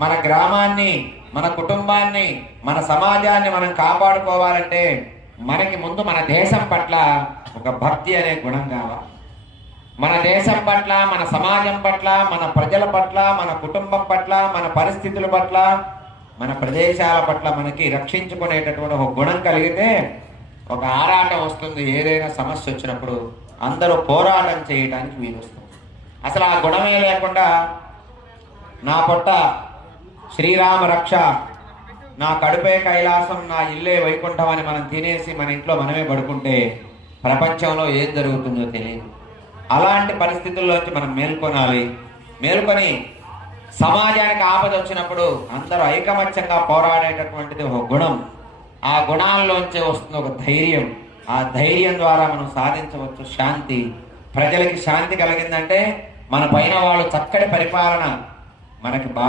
మన గ్రామాన్ని మన కుటుంబాన్ని మన సమాజాన్ని మనం కాపాడుకోవాలంటే మనకి ముందు మన దేశం పట్ల ఒక భక్తి అనే గుణం కావాలి. మన దేశం పట్ల మన సమాజం పట్ల మన ప్రజల పట్ల మన కుటుంబం పట్ల మన పరిస్థితుల పట్ల మన ప్రదేశాల పట్ల మనకి రక్షించుకునేటటువంటి ఒక గుణం కలిగితే ఒక ఆరాటం వస్తుంది. ఏదైనా సమస్య వచ్చినప్పుడు అందరూ పోరాటం చేయడానికి వీలు వస్తుంది. అసలు ఆ గుణమే లేకుండా నా పొట్ట శ్రీరామ రక్ష నా కడుపే కైలాసం నా ఇల్లే వైకుంఠం అని మనం తినేసి మన ఇంట్లో మనమే పడుకుంటే ప్రపంచంలో ఏం జరుగుతుందో తెలియదు. అలాంటి పరిస్థితుల్లోంచి మనం మేల్కొనాలి. మేల్కొని సమాజానికి ఆపద వచ్చినప్పుడు అందరూ ఐకమత్యంగా పోరాడేటటువంటిది ఒక గుణం. ఆ గుణాల్లోంచి వస్తుంది ఒక ధైర్యం. ఆ ధైర్యం ద్వారా మనం సాధించవచ్చు శాంతి. ప్రజలకి శాంతి కలిగిందంటే మన పైన వాళ్ళు చక్కటి పరిపాలన మనకి బాగా